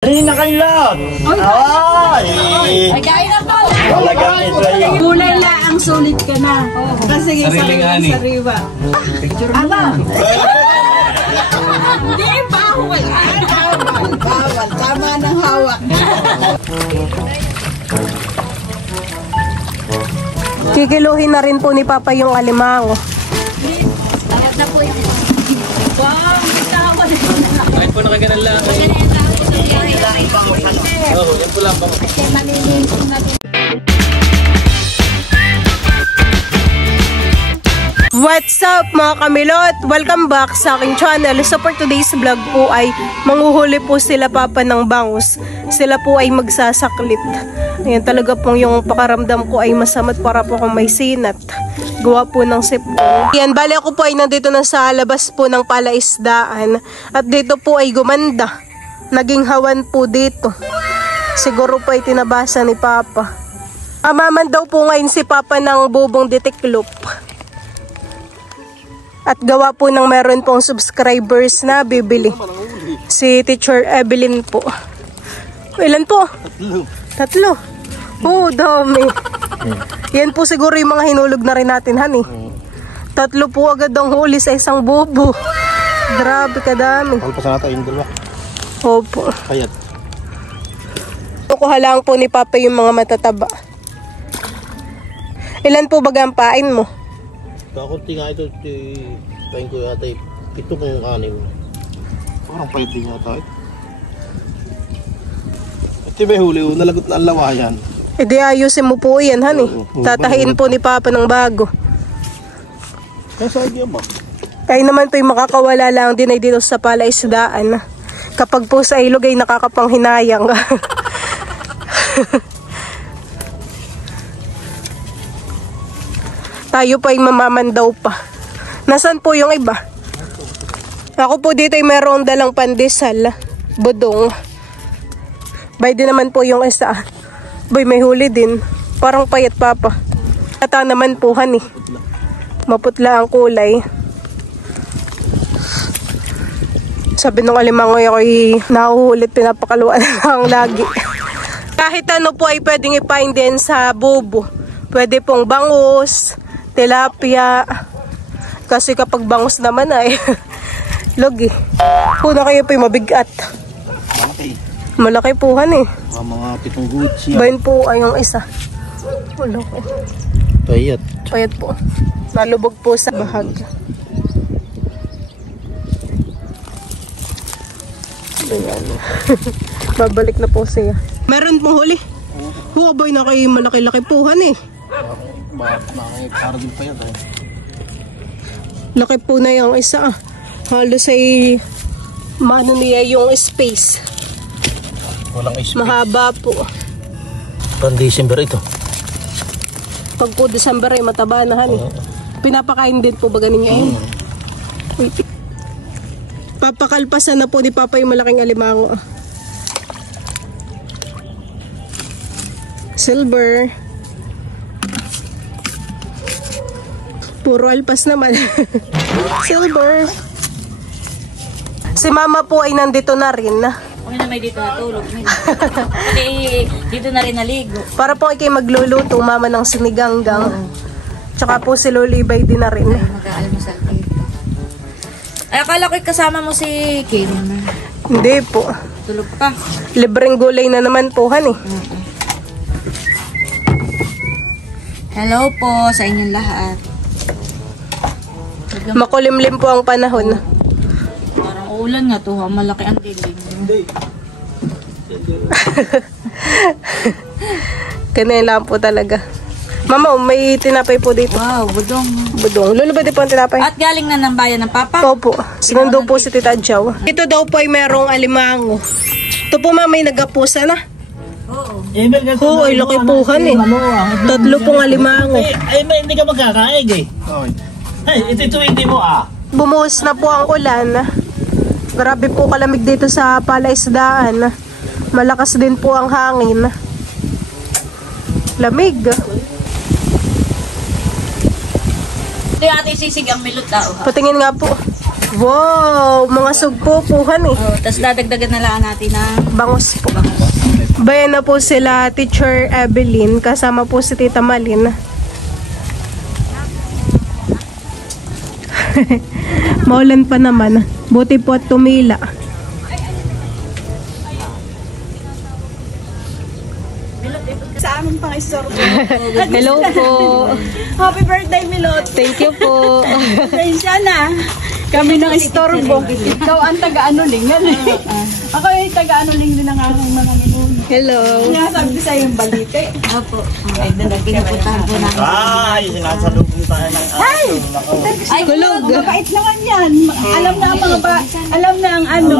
Rin na kayo lahat! Ay! Ay, kain na po! Talagang ito yun. Gulay la ang sulit ka na. Kasi sariwa. Picture mo na. Hindi, bawal. Bawal. Tama ng hawak. Kikiluhin na rin po ni Papa yung alimango. Lahat na po yung... Wow, gusto ako. Kahit po nakaganan lang. Oo, yan po lang po. What's up mga kamilot? Welcome back sa aking channel. So for today's vlog po ay manghuhuli po sila Papa ng bangus. Sila po ay magsasaklit. Ayan, talaga pong yung pakaramdam ko ay masamot para po kung may sinat. Gawa po ng sipon. Ayan, bali ako po ay nandito na sa labas po ng palaisdaan. At dito po ay gumanda. Naging hawan po dito. Siguro po ay tinabasa ni Papa. Amaman daw po ngayon si Papa ng bubong detiklop. At gawa po ng meron pong subscribers na bibili. Si Teacher Evelyn po. Ilan po? Tatlo. Oh, dami. Yan po siguro yung mga hinulog na rin natin, honey. Tatlo po agad ang huli sa isang bubo. Grabe kadami. Palpasan natin yung dalawa. Opo. Kayat. Kukuha lang po ni Papa yung mga matataba. Ilan po baga ang pain mo? Kakunti nga ito, pain ko yata ito kung anim. Parang pahit din yata ito. Ito may huli, nalagot na ang lawayan. E di ayusin mo po yan, honey. Tatahiin po ni Papa ng bago. Kaya sa idea ba? Kaya naman po yung makakawala lang din ay dito sa palaisdaan. Kapag po sa ilog ay nakakapanghinayang. Tayo pa ay mamamandaw pa. Nasaan po yung iba? Ako po dito ay mayroong dalang pandesal. Budong. Bay din naman po yung isa. Bay, may huli din. Parang payat, Papa. Ata naman po, honey. Maputla ang kulay. Sabi nung alimango ako'y nahuhulit, pinapakaluan lang lagi. Kahit ano po ay pwedeng ipain din sa bubo. Pwede pong bangus, tilapia. Kasi kapag bangus naman ay logi. Kuna kayo po yung mabigat. Malaki. Malaki po, honey. Mga 7 gutsi. Bayan po ay yung isa. Malaki. Payat. Payat po. Nalubog po sa bahag. Ayan. Babalik na po siya. Meron pong huli. Oh, boy, na kayo malaki-laki po, honey. Para din payat eh. Laki po na yung isa. Halos ay mano niya yung space. Walang space. Mahaba po. Pang December ito. Pag po December ay mataba na, honey. Pinapakain din po ba ganin niya yun? Wait. Papakalpasan na po ni Papa yung malaking alimango. Silver. Puro alpas naman. Silver. Si Mama po ay nandito na rin. Kung na may dito natulog. Kasi dito na rin naligo. Para po kayo magluluto, Mama, ng siniganggang. Tsaka po si Lolibay din na rin. Mag-aalmusal dito. Ay, akala ko'y kasama mo si Kim. Hindi po. Tulog pa. Libreng gulay na naman po, honey. Hello po sa inyong lahat. Makulimlim po ang panahon. Parang ulan nga to, malaki ang dilim. Ganyan lang po talaga. Mama, may tinapay po dito. Wow, budong. Budong. Lolo ba di po ang tinapay? At galing na ng bayan ng Papa? Opo. Sinundo po si Tita Jow. Ito daw po ay merong alimango. Ito po, Mama, may nagapusa na. Oo. Oo, ay laki po, honey. Tatlo pong alimango. Ay, hindi ka magkakaig eh. Ay, ito hindi mo ah. Bumuhos na po ang ulan. Grabe po kalamig dito sa palaisdaan. Malakas din po ang hangin. Lamig. Ito yung ating sisig ang milot daw. Patingin nga po. Wow, mga sugpo-puhan eh. Oh, tapos dadagdagan na lang natin ng Bangus po. Bayan na po sila Teacher Evelyn, kasama po si Tita Malin. Maulan pa naman. Buti po at tumila. sa aming pang-istorbo. Hello po. Happy birthday, Milot. Thank you po. Pasensya na. Kami ng istorbo. Ikaw ang taga-anuling. Ako yung taga-anuling din ang aking mga minun. Hello. Sinasabi ko sa yung balite. Opo. Ay, pinapuntahan po namin. Ay, sinasalubong tayo ng aso. Ay, kulog. Mabait naman yan. Alam na ang mga alam na ang ano.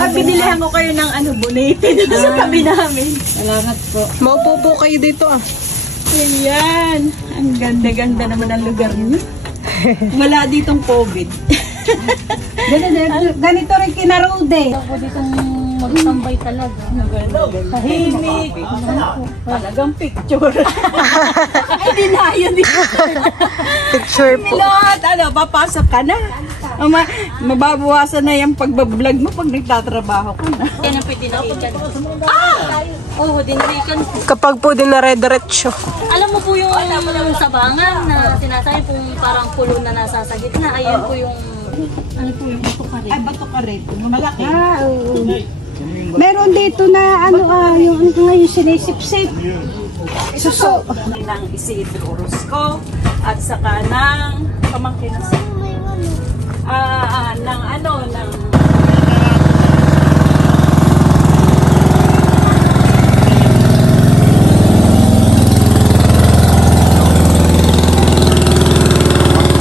Ay, binilihan ko kayo ng ano, bonete dito sa tabi namin. Salamat po. Maupo po kayo dito ah. Ayan. Ang ganda-ganda naman ang lugar niyo. Wala ditong COVID. Ganito rin kinarude. Ako ditong magtambay talaga. Tahimik. Talagang picture. Ay, dinayo din. Picture po. Milot, ano, papasok ka na. Mababawasan na yung pagbablog mo pag nagtatrabaho ka na. Yan ang pwede nakikan. Oo, dinarikan po. Kapag po din na rediretso. Alam mo po yung sabangan na sinasabi pong parang pulo na nasa sa gitna. Ayun po yung, ano po yung bato ka rin. Ay, bato ka rin. Malaki. Oo. Meron dito na ano yung ano ngayon sinisip-sip. Suso. Ng Isidro Orozco at saka ng pamangkin na sa ng ano, ng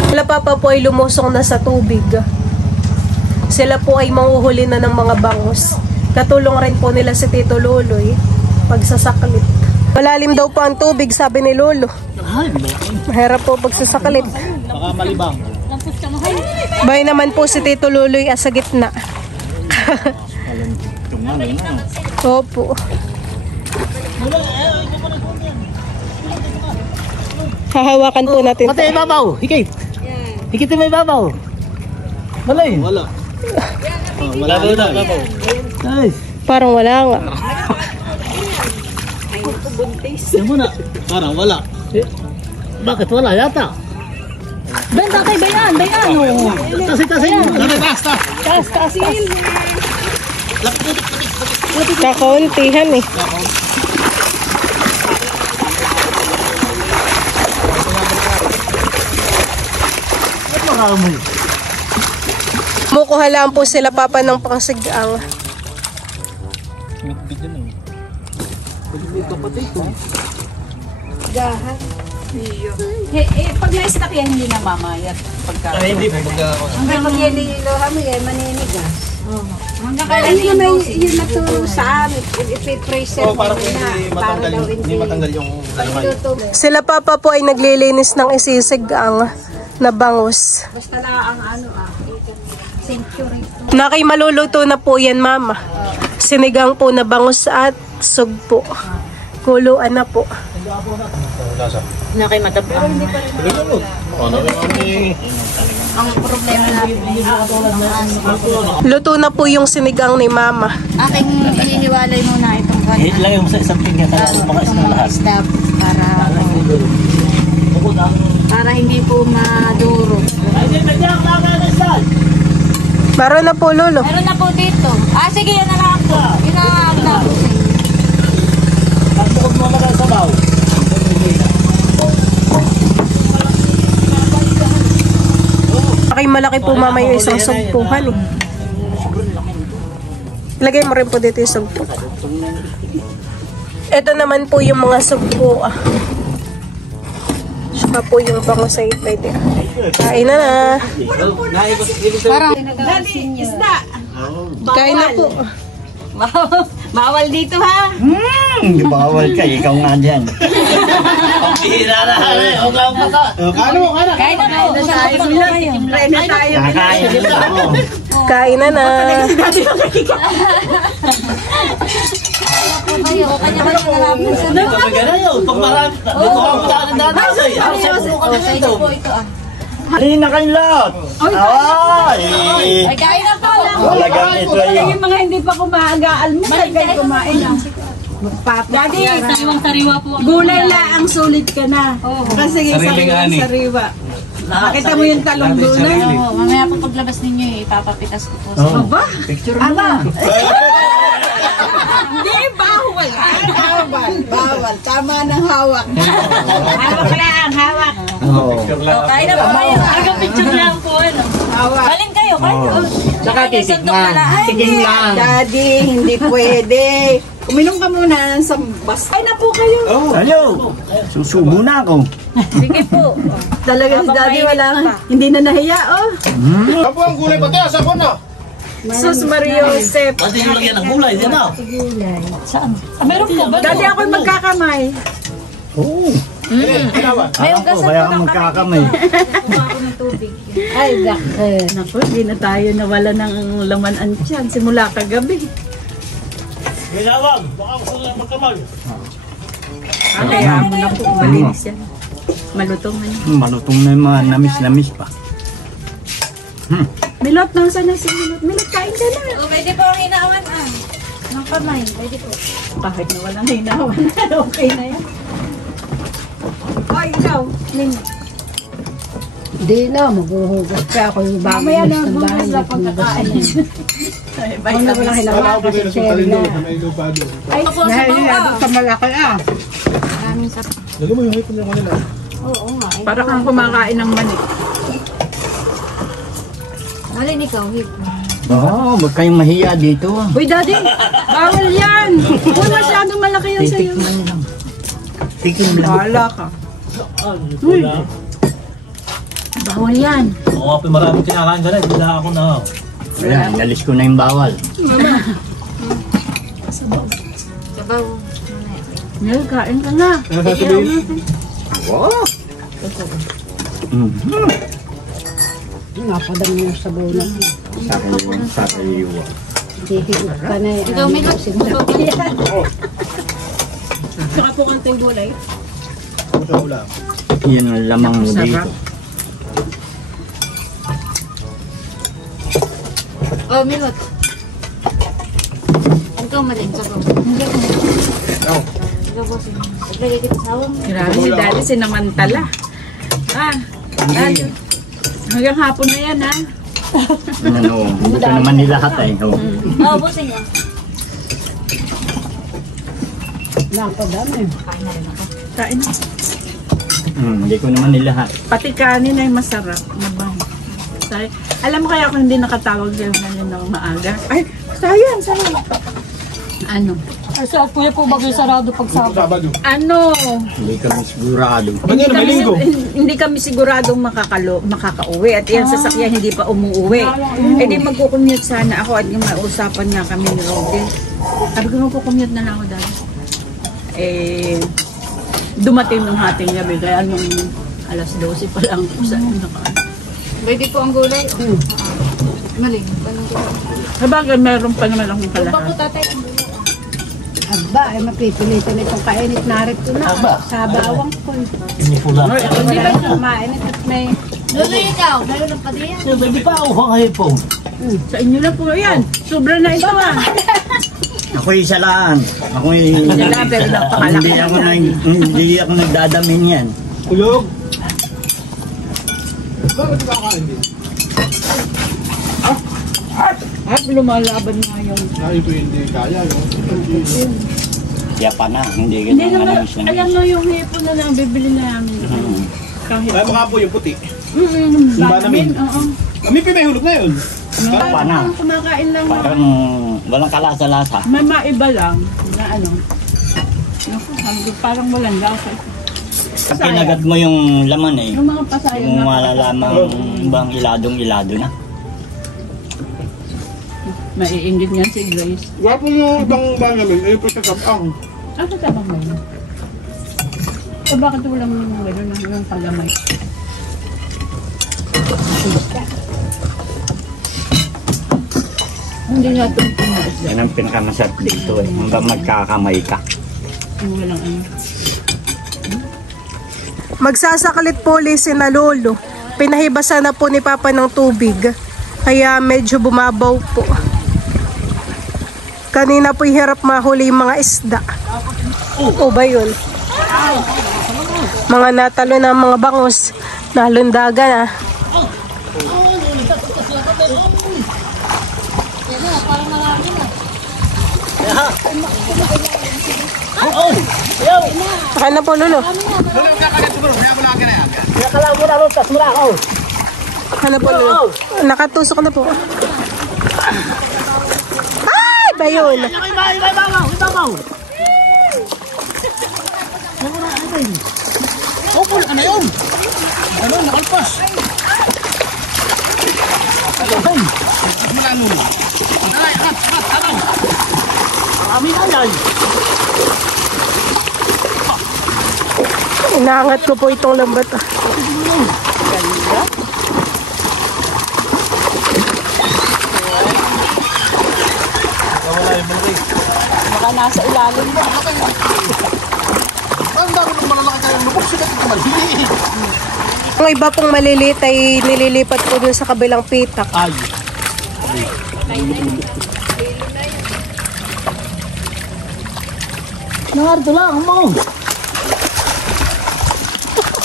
Sila papa po ay lumusong na sa tubig. Sila po ay manguhuli na ng mga bangus. Katulong rin po nila si Tito Loloy pagsasaklit. Malalim daw po ang tubig, sabi ni Lolo. Mahirap po pagsasaklit. Baka malibang. lampos ka mahal. Bay naman po si Tito Loloy sa gitna. Opo. Hahawakan po natin. Pati ibabaw, hikit. Hikit may ibabaw. Malay. Wala. Wala na. Ay, Parang wala nga. yan muna. Parang wala. Bakit wala yata? Ben, tatay, bayan, bayan. Tasi. Taas. Kakauntihan eh. At makamoy. Mukuha lang po sila papa ng pangsigang. pag na-stack yan, hindi na mamayat. Pagka Ay, hindi po. Hanggang pag yan niluha mo yan, maninigas. hanggang Ay, kailan yun na yun na to sa amin. Ipipreser mo Para na. Para daw hindi matanggal yung laman. Luto. Sila papa po ay naglilinis ng isisigang na bangus. Basta na ang ano century. Nakay maluluto na po yan mama. Sinigang po na bangus at sugpo. Kuluan na po. Na kay mataba. Ano naman eh. ang problema natin. Luto na po yung sinigang ni mama. Aking hinihiwalay muna itong Hit lang yung sa isang pinggan sa mga isang lahat. step para hindi po maduro. Meron na po lolo. Meron na po dito. Sige, yan na lang po. Yun na lang po. Bukod mo mga sabaw. Nakay malaki po mama yung isang sugpuhan eh. Ilagay mo rin po dito yung sugpo. Ito naman po yung mga sugpo ah. Saka po yung bangus ay pwede. Kain na na. Isda. Kain na po. Bawal dito ha. Bawal ka, ikaw nga dyan. Pira na kami, huwag lang mata. Kain na po. Try na tayo. Kakain nila ako. Kain na na. Pag marami, dito ako sa akin dadasoy. Ako sa buko kami dito. Halina kayo lot! Ay! Ay, kain na po. Talagang ito ay... Yung mga hindi pa kumaaga-almusal, kayo kumain na. Daddy, Sariwang-sariwa po. gulay na ang sulit ka na. Kasi Sariling ani. sariwa. Nakita mo yung talong gulay. Oo, mamaya po paglabas ninyo, ipapapitas ko po. Aba, Picture mo na. hindi, bawal. Bawal. Tama ng hawak. Hawak lang, hawak. Oo. Kain na po kayo. Hanggang picture lang po. Hawak. Galing kayo, kayo. Saka titikman. Tiging lang. Daddy, hindi pwede. Uminom ka muna sa bas. Ay na po kayo. Hello! Susubo na ako. Sige po. Talaga si Daddy wala. Hindi na nahiya, oh. Apo ang gulay pati, asapon na. Sus Mario Josep. Pati yung lagyan ng gulay, di na? Saan? Meron po ba? Daddy, ako'y magkakamay. Oo. Alam ko, kaya ka magkakamay. Ay, naku, hindi na tayo nawala ng laman ang tiyan. Simula kagabi. Ginawag, baka gusto na magkamal. Kaya mo na po, malinis yan. Malutong na yan. Malutong na yung mga namis-namis pa. Milot, nasa na si Milot? Milot, kain ka na. O, pwede po ang hinawan ng kamay. Pwede po. Kahit na walang hinawan, okay na yan. O, ikaw, Ling. Hindi na, maghuhugas pa ako yung bago Mamaya na, ng bahay. bumas na pagkakain. Ano na wala hinawa kasi share na. Ay, Opo, sa Nahihiya bawah. doon sa malaki ah. Maraming sa... Dali mo yung hipon niya kanila. Oo nga. para kang kumakain ng mani. Alin ikaw, hip. Oo, huwag kayong mahiya dito. Uy, Daddy, bawal yan. Uy, masyadong malaki yan sa'yo. Titikman lang. Tikim lang. Bahala ka. Bawal yan. Oo, marami kinakain ka na, hindi na ako na. Wala, inalis ko na yung bawal. Sabaw. Ngayon, kain ka na. Wow! Napadami yung sabaw na. Sa kaliwa. Hihigit ka na yan. Ikaw, may Saka po kanting gulay. Yan ang lamang mo dito. Oh, Milot. Ikaw malin, sabaw. Ikaw po, sige. Naglagay kita sa hawang. Grabe si Daddy, sinamantala. Daddy. Hanggang hapon na yan, ha? Ano, hindi ko naman nilahat eh. Oh. Oo, busing yan. Napadami. Kain na. Hindi ko naman nilahat. Pati kanin ay masarap. Mabango. Alam mo kaya kung hindi nakatawag kayo ngayon ng maaga? Ay, sayang. Ano? Ay, sa kuya po bago sarado pag Sabado. Ano? Hindi kami sigurado. Hindi kami siguradong makakauwi at yan sasakyan hindi pa umuuwi. Eh di magkukumute sana ako at yung mausapan nga kami ni Robin. Sabi ko magkukumute na lang ako dahil. Eh, dumating ng hating gabi kaya nung alas 12 pa lang ako sa Pwede po ang gulay. Maling. Panong gulay. Sabagay, meron pa naman akong Bako kalahat. tatay ang gulay. Aba, ay mapipilitan itong kainit. Narito na. Sa bawang ko. Hindi po lang. Hindi ba mainit at may... Lolo ikaw, lalo ng padiyan. Hindi pa ako hangipon. Sa inyo na po yan. Sobra na ito ah. Ako isa lang. Ako pero napakalaki hindi ako nagdadamin yan. Kulog. At lumalaban nga yung... Ay, ito hindi kaya. Kaya pa na, hindi ka Hindi na naman, manamis lang. alam mo yung hipon na lang bibili namin. Kahit. Kaya mga po yung puti. Banamin, oo. Kami pinahulog na yun. Pa na. Kumakain lang. Parang walang kalasa-lasa. May maiba lang na ano. Naku, parang walang lasa. Pag kinagat mo yung laman eh, Yung mga pasayo yung na. malalamang bang iladong-ilado na. Maiingit niyan si Grace. Wapo yung ibang bangamin, ayun po sa kapang. Ano sa bang mo? So bakit walang gano'n ng pagamay? Hindi nga ito pumaas. Yan ang pinakamasarap dito eh, hanggang magkakamay ka. Walang ano. Magsasaklit po ulit si na lolo. pinahibasa na po ni Papa ng tubig. Kaya medyo bumabaw po. Kanina po hirap mahuli yung mga isda. O ba yun? Mga natalo na mga bangus. Nalundagan ah. Saka na po, Lolo. Saka na po, Lolo. Nakatusok na po. Ay, ba yun? Opol, ano yun? Ano, nakalpas. Malano. Inaangat ko po itong lambat. Baka nasa ilalim mo. Ang dami ng malalaki kayong lubog. Sikat ito mali. Ang iba pong maliliit ay nililipat po dun sa kabilang pitak. Ay. Nardo lang mo.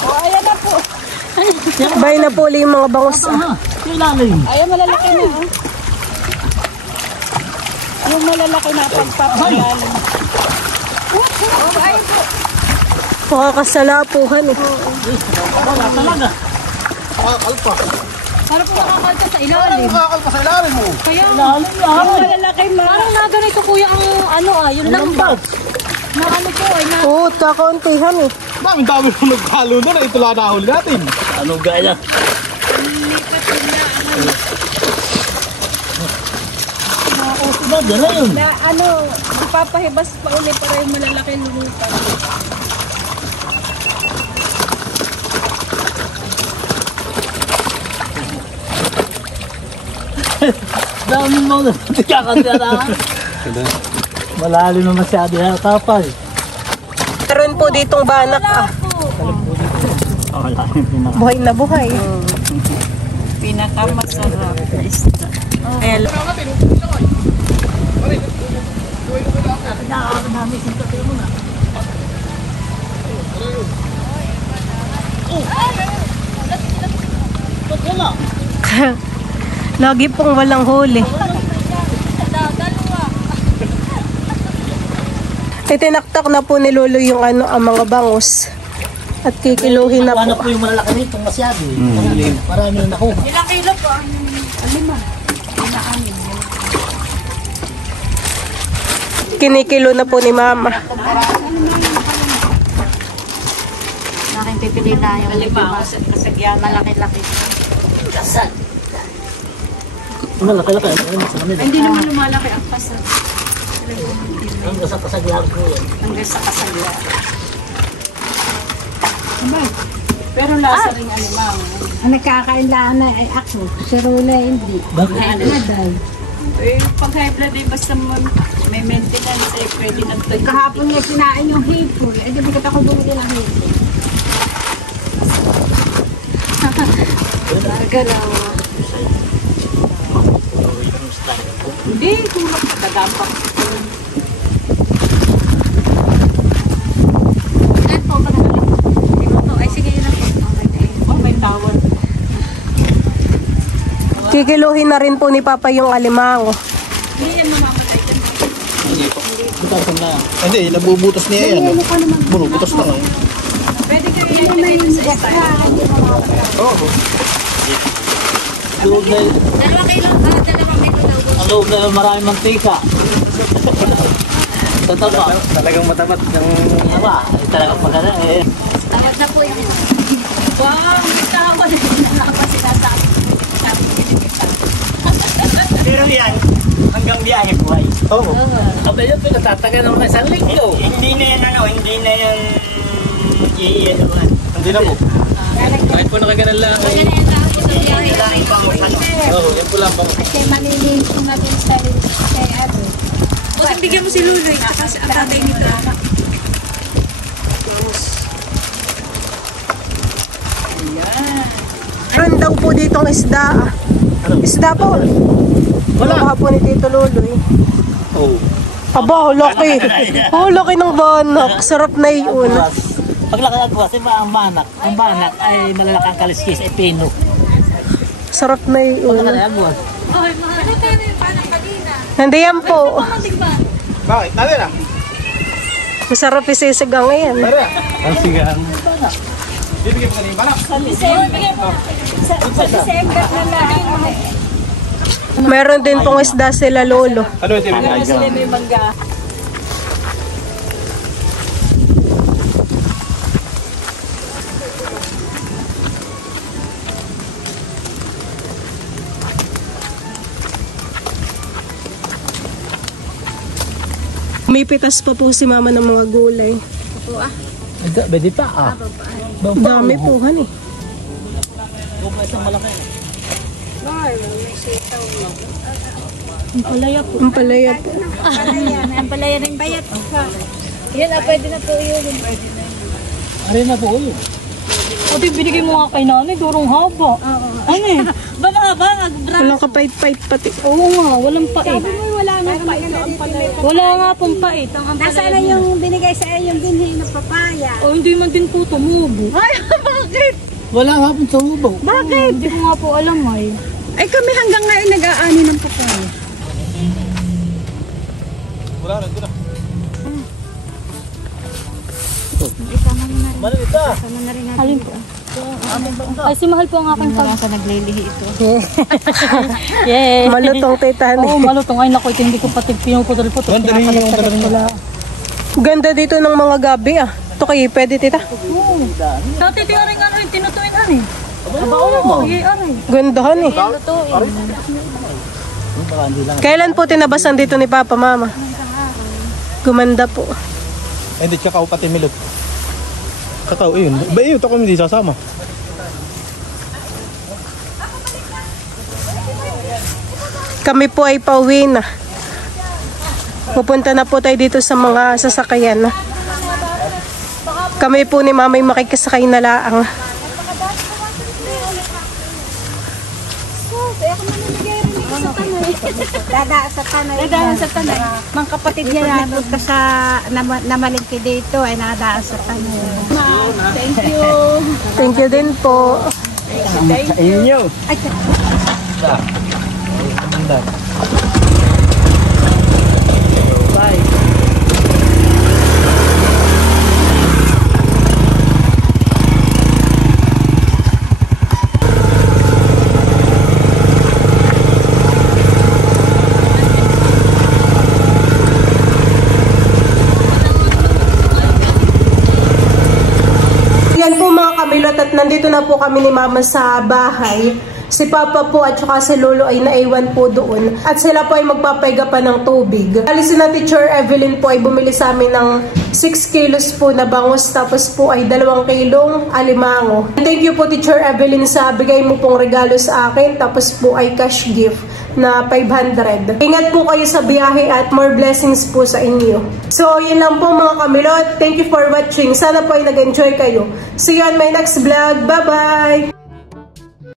Ayan na po. Bay na po ulit yung mga bangus. Kailangan. Ayan, malalaki na. Yung malalaki na pagpapagalan. Makakasalapuhan eh. Wala talaga. Nakakalpa. Para po nakakalta sa ilalim. Nakakalpa sa ilalim mo. Kaya, Yung malalaki ma. parang na ganito kuya ang ano yung lambat. Na ano po ay na. Oo, kakauntihan eh. Dami mo nagkalo na na ito lanahol natin. Ano gaya? Dala yun. Na ano, magpapahibas pa ulit para yung malalaki lumupan. Dami mo na. Kakansala. Malalim na masyado yan. Tapal. Meron po ditong banak ah. Wala yung pinaka. Buhay na buhay. Pinakamasarap na isda. Ayan. Lagi pong walang huli. Itinaktak na po ni Lolo yung ano, ang mga bangus. At kikiluhin na Ano po. po yung malalaki nito masyado. Marami na nakuha. Ilang kilo po? 5. Kinikilo na po ni Mama. Aking pipili na yung Halimbawa, kasagyan. malaki-laki. Malaki-laki. Ano sa kanila? Hindi naman lumalaki ang pasag. Ang nasa kasagyan ko yan. Hanggang sa kasagyan. Pero lasa rin alimango. Ang nakakainlaan na ay ako. Si Rula hindi. Bakit? Maday. Eh, pag high blood ay basta may maintenance ay pwede na ito. Kahapon niya kinain yung hipol. Eh, di bakit ako bumili ng hipol? Galaw. Hindi, tulak na dagampak. Yan po, ay sige yun na po. Oh, may tawad. Kikiluhin na rin po ni Papa yung alimango. Hindi yan mamamatay. Butasan na. Hindi, nabubutas niya yan. Bunubutas na nga. Pwede kayo ilagay dun sa style. Oo. Ang loob na Dalawang metro daw. ang loob na maraming mantika. Tataba. Talagang matapat ng... Aba, talagang maganda eh. Tawad na po yung Wow, may tawad. sinasabi. Pero yan, hanggang biyahe buhay. Oo. Aba yun, pinatataga naman sa linggo. Hindi na yan ano, hindi na yan iiyaluan. Hindi na po. Kahit po nakaganan lang. Hindi lang ibang ano. Oo, yan po lang. Kasi maliliit ko na din sa ano. Kasi bigyan mo si Luloy at sa tatay ni Drama. meron daw po ditong isda. Isda po. Wala po ni Tito Luloy. Oh. Aba, laki. Laki ng banak. Sarap na yun. Paglaki agwas, ang banak ay malalakang kaliskis, ay pino. Sarap na yun. Paglaki agwas. Hindi yan po. Bakit? Nali na? Masarap isisigang ngayon. Ang sigang. Bibigyan mo kanina ba na? Sa December na lang. Meron din pong isda sila lolo. Ano yung sibigay? Sila may mangga. May pitas pa po si mama ng mga gulay. Pwede pa ah. Dami po, hani. Ang palaya po. Ang palaya po. Ang palaya ng bayat. Yan pwede na po yun. Aray na po yun. Pati binigay mo nga kay nanay, durong haba. Ano eh? Ba mga ba? Walang kapait-pait pati. Oo nga, walang pait. Sabi mo wala nang pait. Wala nga pong pait. Ang Nasaan na yung binigay sa iyo yung binhi ng papaya? O hindi man din po tumubo. Ay, bakit? Wala nga pong tumubo. Bakit? Hindi ko nga po alam ay. Ay kami hanggang ngayon nag-aani ng papaya. Wala na, ito na. Malita. Alin po? Ay, si Mahal po ang aking pag... Sa naglilihi ito. Yeah. Malutong tita, Oo, hani. malutong. Ay, naku, ito hindi ko pati pinuputol po. Ganda rin yung talagang Ganda dito ng mga gabi ah. Ito kayo, pwede tita. Dati di aring ano yung tinutuin ano eh. Aba, oo, sige, aray. Ganda hani. Kailan po tinabasan dito ni Papa, Mama? Gumanda po. Hindi, kakao pati milot. Kakao, yun. Ba yun, ito kami hindi sasama. Kami po ay pauwi na. Pupunta na po tayo dito sa mga sasakyan. Kami po ni Mama ay makikisakay na laang. Dadaan sa tanay. Dadaan sa tanay. Mga kapatid niya na punta sa namalingki dito ay nadaan sa tanay. Thank you. Thank you din po. Sa inyo. Yan po mga kamilot at nandito na po kami ni Mama sa bahay. Si Papa po at saka si Lolo ay naiwan po doon. At sila po ay magpapaiga pa ng tubig. Alisin na Teacher Evelyn po ay bumili sa amin ng 6 kilos po na bangus. Tapos po ay 2 kilong alimango. Thank you po Teacher Evelyn sa bigay mo pong regalo sa akin. Tapos po ay cash gift na 500. Ingat po kayo sa biyahe at more blessings po sa inyo. So yun lang po mga kamilot. Thank you for watching. Sana po ay nag-enjoy kayo. See you on my next vlog. Bye-bye!